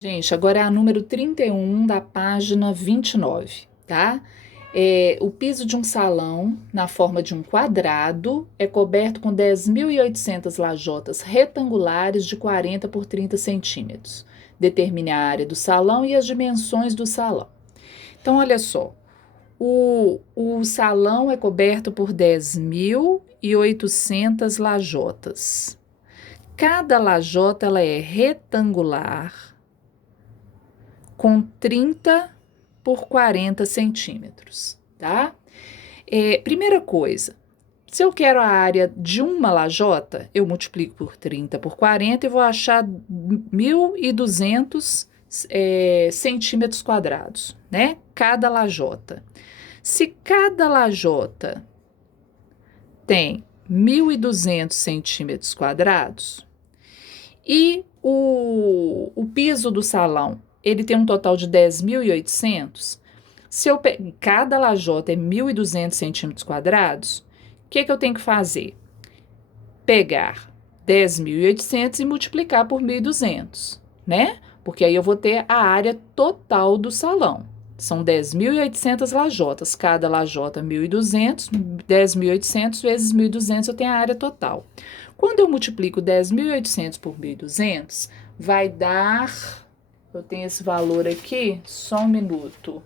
Gente, agora é a número 31 da página 29, tá? O piso de um salão, na forma de um quadrado, é coberto com 10.800 lajotas retangulares de 40 por 30 centímetros. Determine a área do salão e as dimensões do salão. Então, olha só, o salão é coberto por 10.800 lajotas. Cada lajota ela é retangular com 30 por 40 centímetros, tá? Primeira coisa, se eu quero a área de uma lajota, eu multiplico por 30 por 40 e vou achar 1.200 centímetros quadrados, né? Cada lajota. Se cada lajota tem 1.200 centímetros quadrados e o piso do salão ele tem um total de 10.800. Se eu cada lajota é 1.200 centímetros quadrados, o que eu tenho que fazer? Pegar 10.800 e multiplicar por 1.200, né? Porque aí eu vou ter a área total do salão. São 10.800 lajotas, cada lajota 1.200, 10.800 vezes 1.200 eu tenho a área total. Quando eu multiplico 10.800 por 1.200, vai dar, eu tenho esse valor aqui, só um minuto,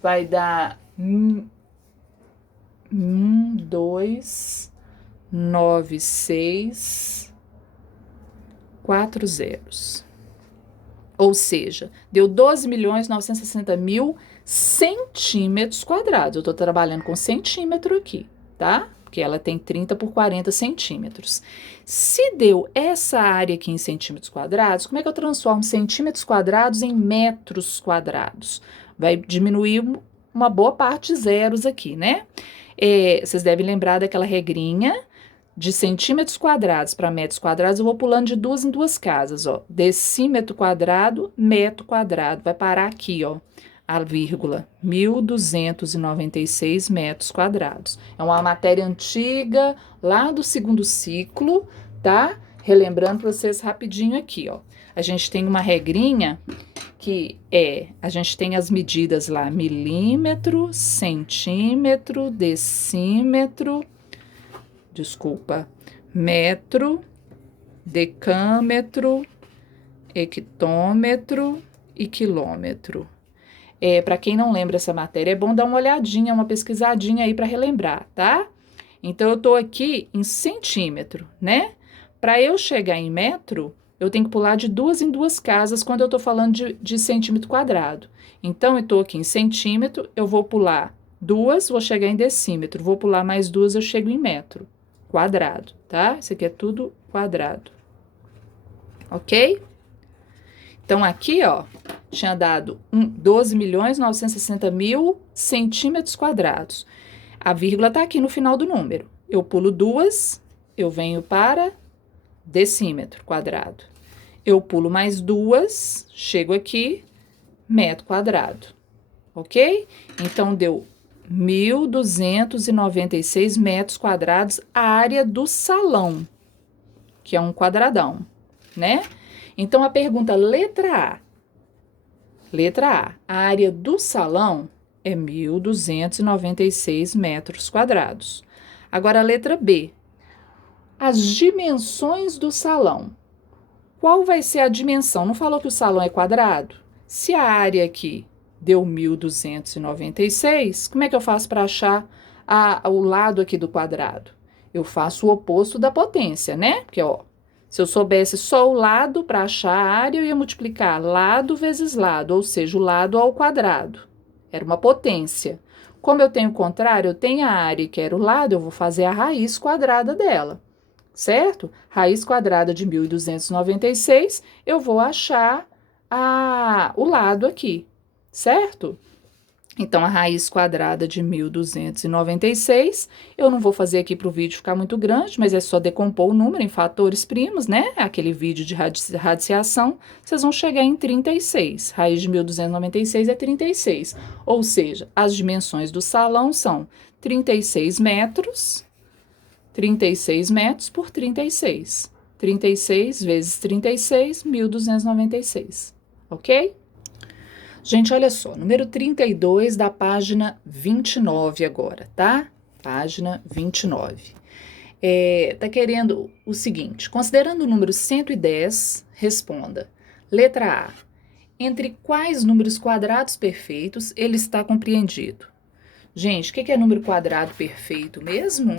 vai dar 2, 9, 6, 4 zeros. Ou seja, deu 12.960.000 centímetros quadrados. Eu estou trabalhando com centímetro aqui, tá? Porque ela tem 30 por 40 centímetros. Se deu essa área aqui em centímetros quadrados, como é que eu transformo centímetros quadrados em metros quadrados? Vai diminuir uma boa parte de zeros aqui, né? Vocês devem lembrar daquela regrinha de centímetros quadrados para metros quadrados, eu vou pulando de duas em duas casas, ó. Decímetro quadrado, metro quadrado. Vai parar aqui, ó, a vírgula, 1.296 metros quadrados. É uma matéria antiga, lá do segundo ciclo, tá? Relembrando para vocês rapidinho aqui, ó. A gente tem uma regrinha a gente tem as medidas lá, milímetro, centímetro, decímetro, metro, decâmetro, hectômetro e quilômetro. Para quem não lembra essa matéria, é bom dar uma olhadinha, uma pesquisadinha aí para relembrar, tá? Então, eu estou aqui em centímetro, né? Para eu chegar em metro, eu tenho que pular de duas em duas casas quando eu estou falando de centímetro quadrado. Então, eu estou aqui em centímetro, eu vou pular duas, vou chegar em decímetro, vou pular mais duas, eu chego em metro quadrado, tá? Isso aqui é tudo quadrado, ok? Então, aqui, ó, tinha dado 12.960.000 centímetros quadrados. A vírgula tá aqui no final do número. Eu pulo duas, eu venho para decímetro quadrado. Eu pulo mais duas, chego aqui, metro quadrado, ok? Então, deu 1.296 metros quadrados a área do salão, que é um quadradão, né? Então, a pergunta letra A. Letra A. A área do salão é 1.296 metros quadrados. Agora, a letra B. As dimensões do salão. Qual vai ser a dimensão? Não falou que o salão é quadrado? Se a área aqui deu 1.296, como é que eu faço para achar o lado aqui do quadrado? Eu faço o oposto da potência, né? Porque, ó, se eu soubesse só o lado para achar a área, eu ia multiplicar lado vezes lado, ou seja, o lado ao quadrado. Era uma potência. Como eu tenho o contrário, eu tenho a área e quero o lado, eu vou fazer a raiz quadrada dela, certo? Raiz quadrada de 1.296, eu vou achar o lado aqui, certo? Então, a raiz quadrada de 1.296, eu não vou fazer aqui para o vídeo ficar muito grande, mas é só decompor o número em fatores primos, né? Aquele vídeo de radiciação, vocês vão chegar em 36. Raiz de 1.296 é 36. Ou seja, as dimensões do salão são 36 metros por 36. 36 vezes 36, 1.296. ok? Gente, olha só, número 32 da página 29 agora, tá? Página 29. Tá querendo o seguinte, considerando o número 110, responda. Letra A. Entre quais números quadrados perfeitos ele está compreendido? Gente, o que é número quadrado perfeito mesmo?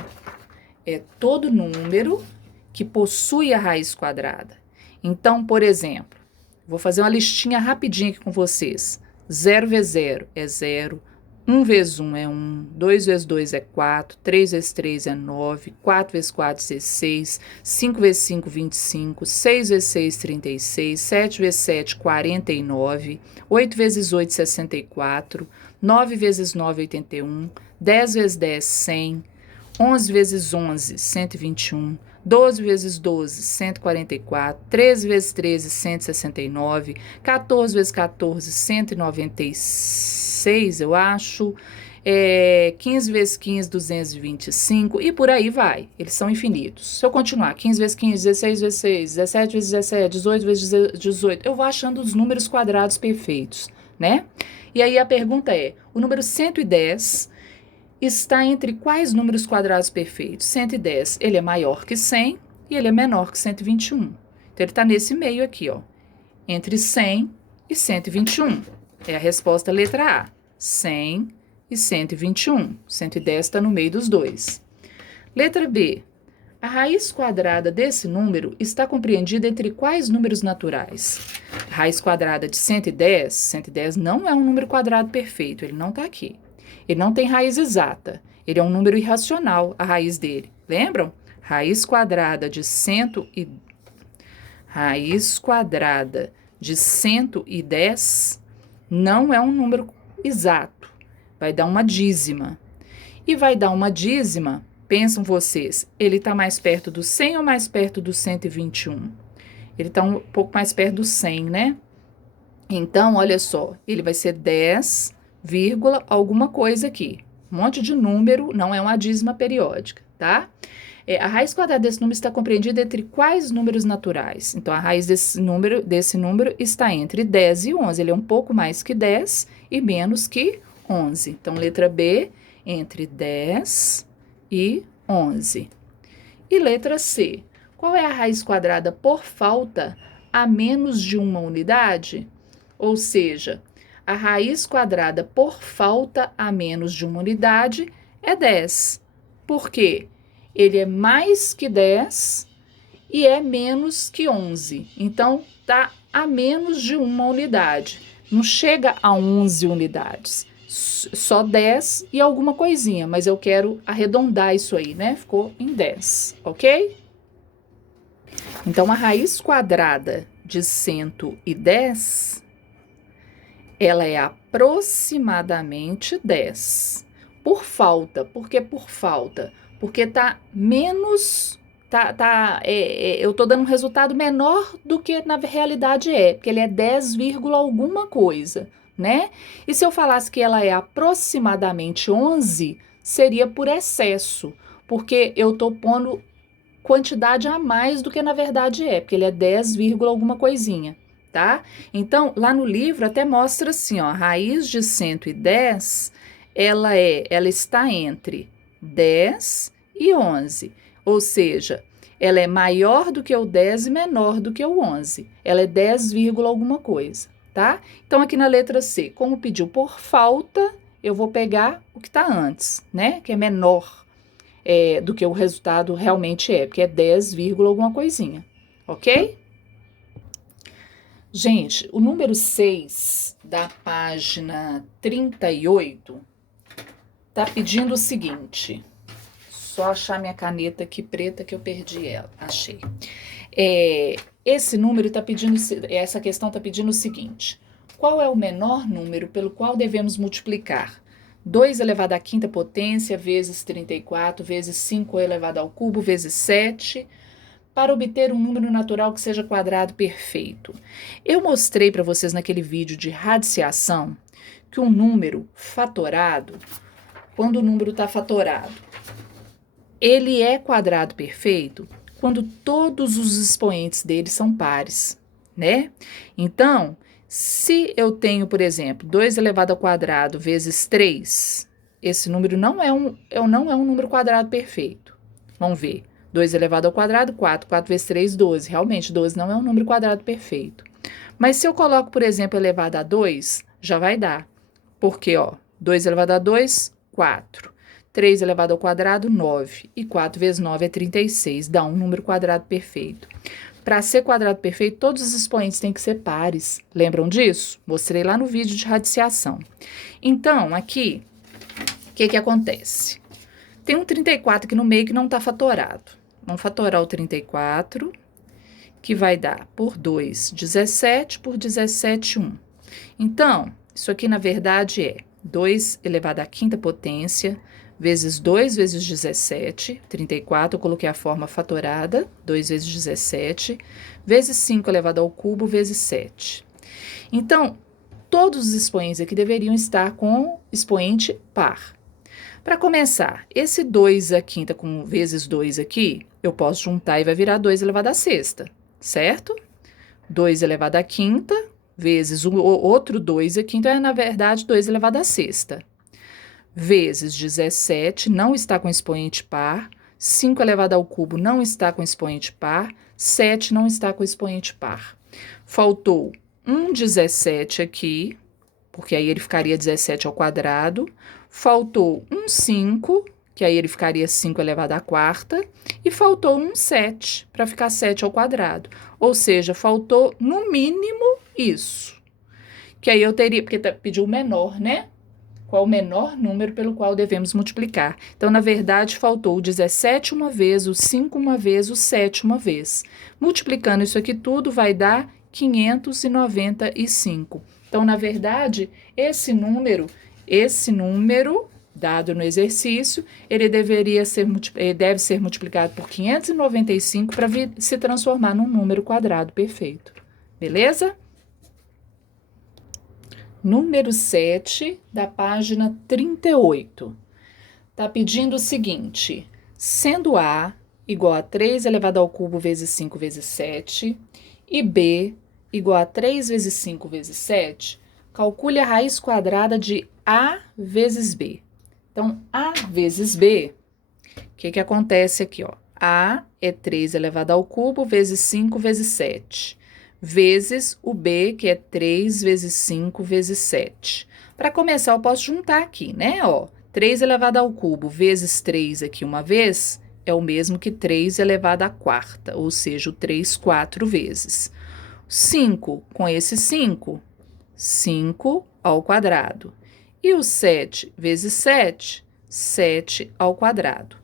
É todo número que possui a raiz quadrada. Então, por exemplo, vou fazer uma listinha rapidinha aqui com vocês. 0 vezes 0 é 0, 1 vezes 1 é 1, 2 vezes 2 é 4, 3 vezes 3 é 9, 4 vezes 4 é 16, 5 vezes 5 25, 6 vezes 6 36, 7 vezes 7 49, 8 vezes 8 64, 9 vezes 9 81, 10 vezes 10 100, 11 vezes 11 121, 12 vezes 12, 144, 13 vezes 13, 169, 14 vezes 14, 196, eu acho, 15 vezes 15, 225, e por aí vai. Eles são infinitos. Se eu continuar, 15 vezes 15, 16 vezes 6, 17 vezes 17, 18 vezes 18, eu vou achando os números quadrados perfeitos, né? E aí a pergunta é, o número 110 está entre quais números quadrados perfeitos? 110, ele é maior que 100 e ele é menor que 121. Então, ele está nesse meio aqui, ó, entre 100 e 121. É a resposta letra A, 100 e 121. 110 está no meio dos dois. Letra B, a raiz quadrada desse número está compreendida entre quais números naturais? A raiz quadrada de 110, 110 não é um número quadrado perfeito, ele não está aqui. Ele não tem raiz exata, ele é um número irracional, a raiz dele. Lembram? Raiz quadrada de 110 não é um número exato, vai dar uma dízima. E vai dar uma dízima, pensam vocês, ele está mais perto do 100 ou mais perto do 121? Ele está um pouco mais perto do 100, né? Então, olha só, ele vai ser 10, alguma coisa aqui. Um monte de número, não é uma dízima periódica, tá? A raiz quadrada desse número está compreendida entre quais números naturais? Então, a raiz desse número está entre 10 e 11. Ele é um pouco mais que 10 e menos que 11. Então, letra B, entre 10 e 11. E letra C, qual é a raiz quadrada por falta a menos de uma unidade? Ou seja, a raiz quadrada por falta a menos de uma unidade é 10. Por quê? Ele é mais que 10 e é menos que 11. Então, está a menos de uma unidade. Não chega a 11 unidades. Só 10 e alguma coisinha, mas eu quero arredondar isso aí, né? Ficou em 10, ok? Então, a raiz quadrada de 110, ela é aproximadamente 10. Por falta. Por que por falta? Porque tá menos... eu tô dando um resultado menor do que na realidade é, porque ele é 10, alguma coisa, né? E se eu falasse que ela é aproximadamente 11, seria por excesso, porque eu tô pondo quantidade a mais do que na verdade é, porque ele é 10, alguma coisinha, tá? Então, lá no livro até mostra assim, ó, a raiz de 110, ela está entre 10 e 11, ou seja, ela é maior do que o 10 e menor do que o 11. Ela é 10, alguma coisa, tá? Então, aqui na letra C, como pediu por falta, eu vou pegar o que está antes, né? Que é menor do que o resultado realmente é, porque é 10, alguma coisinha, ok? Gente, o número 6 da página 38 tá pedindo o seguinte. Só achar minha caneta aqui preta que eu perdi ela. Achei. Esse número tá pedindo, essa questão tá pedindo o seguinte. Qual é o menor número pelo qual devemos multiplicar? 2 elevado à quinta potência vezes 34 vezes 5 elevado ao cubo vezes 7 para obter um número natural que seja quadrado perfeito. Eu mostrei para vocês naquele vídeo de radiciação que um número fatorado, quando o número está fatorado, ele é quadrado perfeito quando todos os expoentes dele são pares, né? Então, Se eu tenho, por exemplo, 2 elevado ao quadrado vezes 3, esse número não é um número quadrado perfeito. Vamos ver. 2 elevado ao quadrado, 4. 4 vezes 3, 12. Realmente, 12 não é um número quadrado perfeito. Mas se eu coloco, por exemplo, elevado a 2, já vai dar. Porque, ó, 2 elevado a 2, 4. 3 elevado ao quadrado, 9. E 4 vezes 9 é 36. Dá um número quadrado perfeito. Para ser quadrado perfeito, todos os expoentes têm que ser pares. Lembram disso? Mostrei lá no vídeo de radiciação. Então, aqui, o que acontece? Tem um 34 aqui no meio que não está fatorado. Vamos fatorar o 34, que vai dar por 2, 17, por 17, 1. Então, isso aqui, na verdade, é 2 elevado à quinta potência, vezes 2 vezes 17, 34, eu coloquei a forma fatorada, 2 vezes 17, vezes 5 elevado ao cubo, vezes 7. Então, todos os expoentes aqui deveriam estar com expoente par. Para começar, esse 2 à quinta com vezes 2 aqui, eu posso juntar e vai virar 2 elevado à sexta, certo? 2 elevado à quinta vezes o outro 2 aqui, então é, na verdade, 2 elevado à sexta. Vezes 17, não está com expoente par. 5 elevado ao cubo não está com expoente par. 7 não está com expoente par. Faltou um 17 aqui, porque aí ele ficaria 17 ao quadrado. Faltou um 5, que aí ele ficaria 5 elevado à quarta. E faltou um 7, para ficar 7 ao quadrado. Ou seja, faltou no mínimo isso. Que aí eu teria, porque pediu o menor, né? Qual o menor número pelo qual devemos multiplicar. Então, na verdade, faltou o 17 uma vez, o 5 uma vez, o 7 uma vez. Multiplicando isso aqui tudo, vai dar 595. Então, na verdade, esse número dado no exercício, ele deve ser multiplicado por 595 para se transformar num número quadrado perfeito. Beleza? Número 7, da página 38. Está pedindo o seguinte: sendo A igual a 3 elevado ao cubo vezes 5 vezes 7 e B igual a 3 vezes 5 vezes 7, calcule a raiz quadrada de A vezes B. Então, A vezes B, o que acontece aqui, ó? A é 3 elevado ao cubo vezes 5 vezes 7. Vezes o B, que é 3 vezes 5 vezes 7. Para começar, eu posso juntar aqui, né? Ó, 3 elevado ao cubo vezes 3 aqui uma vez é o mesmo que 3 elevado à quarta, ou seja, o 3 4 vezes. 5 com esse 5, 5 ao quadrado. E o 7 vezes 7, 7 ao quadrado.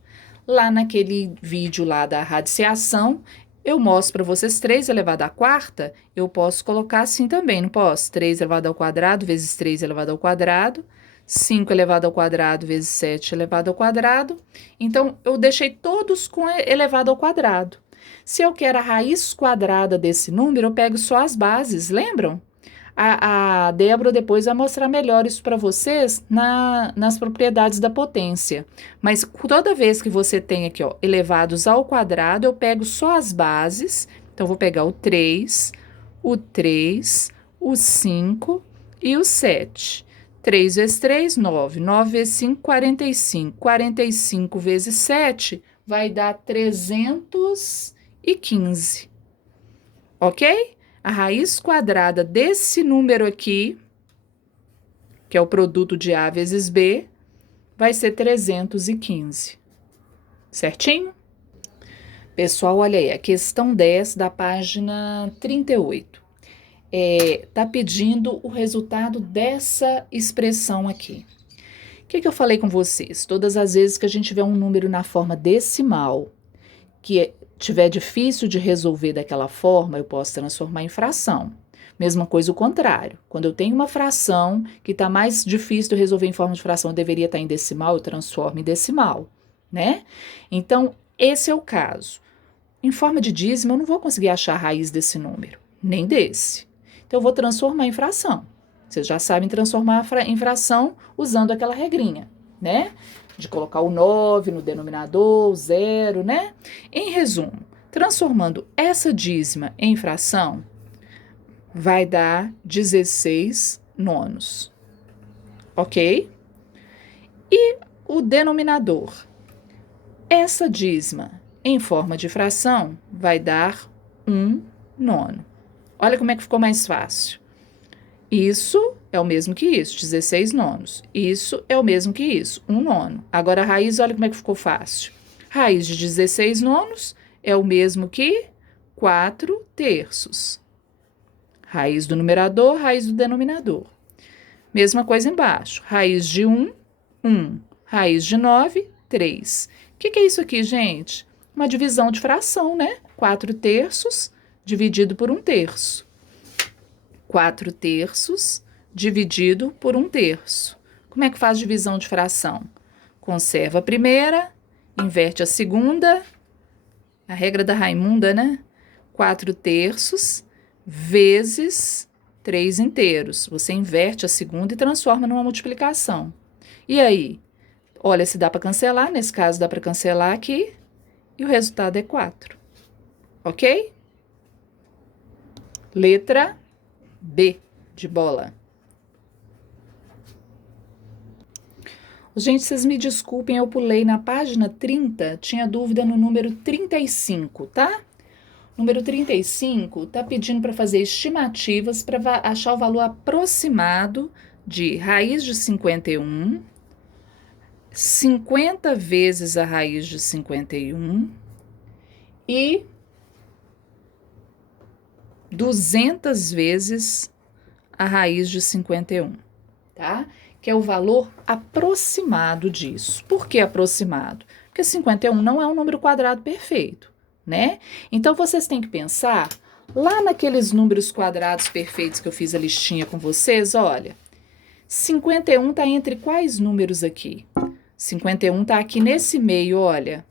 Lá naquele vídeo lá da radiciação, eu mostro para vocês 3 elevado à quarta, eu posso colocar assim também, não posso? 3 elevado ao quadrado vezes 3 elevado ao quadrado, 5 elevado ao quadrado vezes 7 elevado ao quadrado. Então, eu deixei todos com elevado ao quadrado. Se eu quero a raiz quadrada desse número, eu pego só as bases, lembram? A Débora depois vai mostrar melhor isso para vocês nas propriedades da potência. Mas toda vez que você tem aqui, ó, elevados ao quadrado, eu pego só as bases. Então, vou pegar o 3, o 5 e o 7. 3 vezes 3, 9. 9 vezes 5, 45. 45 vezes 7 vai dar 315. Ok? A raiz quadrada desse número aqui, que é o produto de A vezes B, vai ser 315. Certinho? Pessoal, olha aí, a questão 10 da página 38. Tá pedindo o resultado dessa expressão aqui. O que eu falei com vocês? Todas as vezes que a gente tiver um número na forma decimal, que tiver difícil de resolver daquela forma, eu posso transformar em fração. Mesma coisa o contrário. Quando eu tenho uma fração que está mais difícil de resolver em forma de fração, eu deveria estar em decimal, eu transformo em decimal, né? Então, esse é o caso. Em forma de dízimo, eu não vou conseguir achar a raiz desse número, nem desse. Então, eu vou transformar em fração. Vocês já sabem transformar em fração usando aquela regrinha, né? De colocar o 9 no denominador, o 0, né? Em resumo, transformando essa dízima em fração, vai dar 16 nonos. Ok? E o denominador? Essa dízima em forma de fração vai dar 1 nono. Olha como é que ficou mais fácil. Isso é o mesmo que isso, 16 nonos. Isso é o mesmo que isso, 1 nono. Agora a raiz, olha como é que ficou fácil. Raiz de 16 nonos é o mesmo que 4 terços. Raiz do numerador, raiz do denominador. Mesma coisa embaixo. Raiz de 1, 1. Raiz de 9, 3. O que é isso aqui, gente? Uma divisão de fração, né? 4 terços dividido por 1 terço. 4 terços dividido por 1 terço. Como é que faz divisão de fração? Conserva a primeira, inverte a segunda. A regra da Raimunda, né? 4 terços vezes 3 inteiros. Você inverte a segunda e transforma numa multiplicação. E aí? Olha se dá para cancelar. Nesse caso, dá para cancelar aqui. E o resultado é 4. Ok? Letra B de bola. Gente, vocês me desculpem, eu pulei na página 30, tinha dúvida no número 35, tá? Número 35 tá pedindo para fazer estimativas para achar o valor aproximado de raiz de 51, 50 vezes a raiz de 51 e 200 vezes a raiz de 51, tá? Que é o valor aproximado disso. Por que aproximado? Porque 51 não é um número quadrado perfeito, né? Então, vocês têm que pensar lá naqueles números quadrados perfeitos que eu fiz a listinha com vocês, olha. 51 tá entre quais números aqui? 51 tá aqui nesse meio, olha,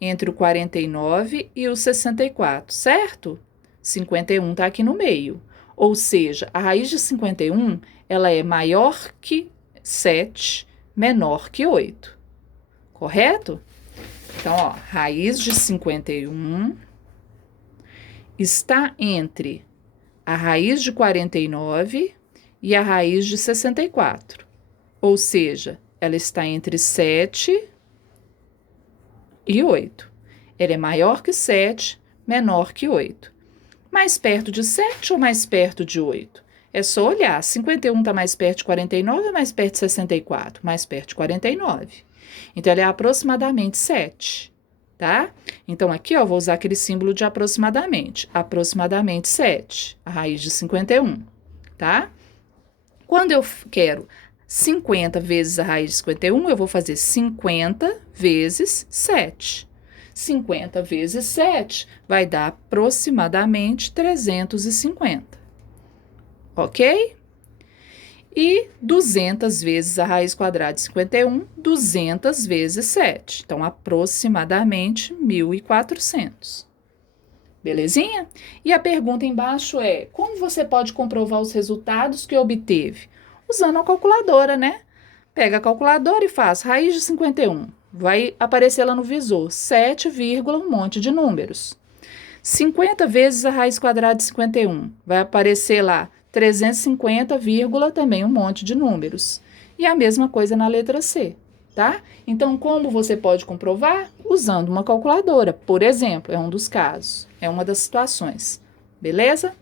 entre o 49 e o 64, certo? 51 tá aqui no meio. Ou seja, a raiz de 51, ela é maior que 7, menor que 8. Correto? Então, ó, raiz de 51 está entre a raiz de 49 e a raiz de 64. Ou seja, ela está entre 7 e 8. Ela é maior que 7, menor que 8. Mais perto de 7 ou mais perto de 8? É só olhar. 51 está mais perto de 49 ou mais perto de 64? Mais perto de 49. Então, ela é aproximadamente 7, tá? Então, aqui, ó, vou usar aquele símbolo de aproximadamente. Aproximadamente 7, a raiz de 51, tá? Quando eu quero 50 vezes a raiz de 51, eu vou fazer 50 vezes 7. 50 vezes 7 vai dar aproximadamente 350. Ok? E 200 vezes a raiz quadrada de 51, 200 vezes 7. Então, aproximadamente 1.400. Belezinha? E a pergunta embaixo é: como você pode comprovar os resultados que obteve? Usando a calculadora, né? Pega a calculadora e faz raiz de 51. Vai aparecer lá no visor 7, um monte de números. 50 vezes a raiz quadrada de 51. Vai aparecer lá 350, também um monte de números. E a mesma coisa na letra C, tá? Então, como você pode comprovar? Usando uma calculadora, por exemplo, é um dos casos, é uma das situações. Beleza?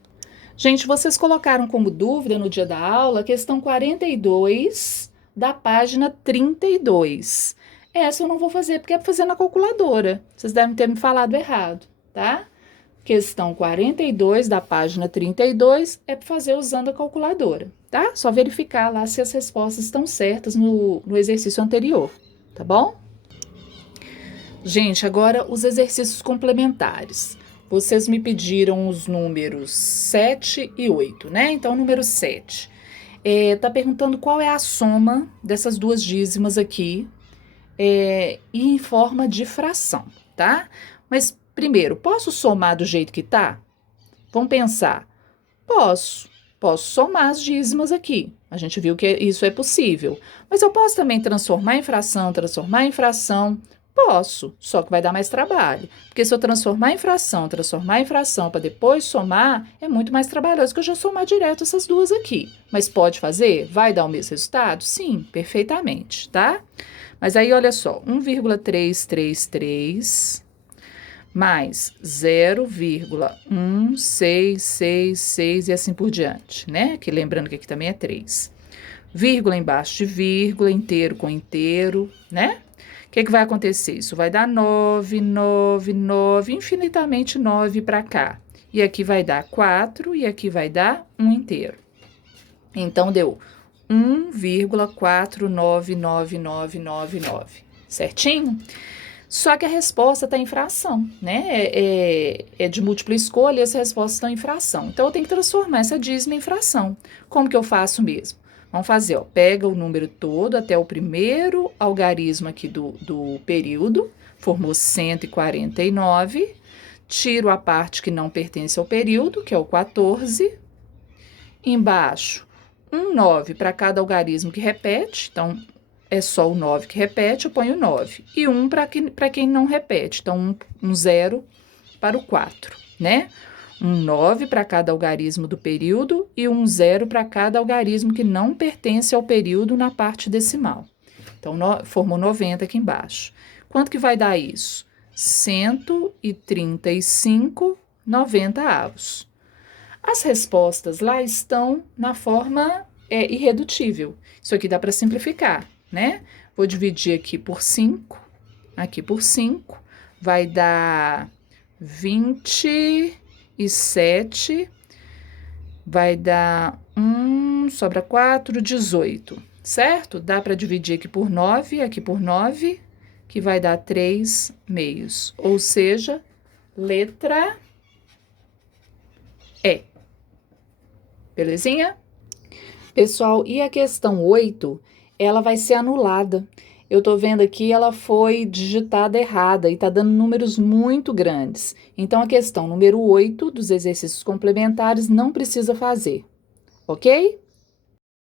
Gente, vocês colocaram como dúvida no dia da aula a questão 42 da página 32. Essa eu não vou fazer porque é para fazer na calculadora. Vocês devem ter me falado errado, tá? Questão 42 da página 32 é para fazer usando a calculadora, tá? Só verificar lá se as respostas estão certas no exercício anterior, tá bom? Gente, agora os exercícios complementares. Vocês me pediram os números 7 e 8, né? Então, o número 7. Tá perguntando qual é a soma dessas duas dízimas aqui e em forma de fração, tá? Mas, primeiro, posso somar do jeito que tá? Vamos pensar. Posso somar as dízimas aqui. A gente viu que isso é possível. Mas eu posso também transformar em fração, Posso, só que vai dar mais trabalho. Porque se eu transformar em fração para depois somar, é muito mais trabalhoso que eu já somar direto essas duas aqui. Mas pode fazer? Vai dar o mesmo resultado? Sim, perfeitamente, tá? Mas aí, olha só, 1,333 mais 0,1666 e assim por diante, né? Que lembrando que aqui também é 3. Vírgula embaixo de vírgula, inteiro com inteiro, né? O que vai acontecer? Isso vai dar 9, 9, 9, infinitamente 9 para cá. E aqui vai dar 4 e aqui vai dar 1 inteiro. Então, deu 1,499999, certinho? Só que a resposta está em fração, né? É de múltipla escolha, essa resposta está em fração. Então, eu tenho que transformar essa dízima em fração. Como que eu faço mesmo? Vamos fazer, ó, pega o número todo até o primeiro algarismo aqui do período, formou 149, tiro a parte que não pertence ao período, que é o 14, embaixo, 9 para cada algarismo que repete, então, é só o 9 que repete, eu ponho 9, e 1 para quem não repete, então, um 0 para o 4, né? 9 para cada algarismo do período e 0 para cada algarismo que não pertence ao período na parte decimal. Então, formou 90 aqui embaixo. Quanto que vai dar isso? 135 90avos. As respostas lá estão na forma irredutível. Isso aqui dá para simplificar, né? Vou dividir aqui por 5, vai dar 27, vai dar sobra 4, 18, certo? Dá para dividir aqui por 9, que vai dar 3 meios. Ou seja, letra E. Belezinha? Pessoal, e a questão 8, ela vai ser anulada. Eu tô vendo aqui, ela foi digitada errada e tá dando números muito grandes. Então, a questão número 8 dos exercícios complementares não precisa fazer, ok?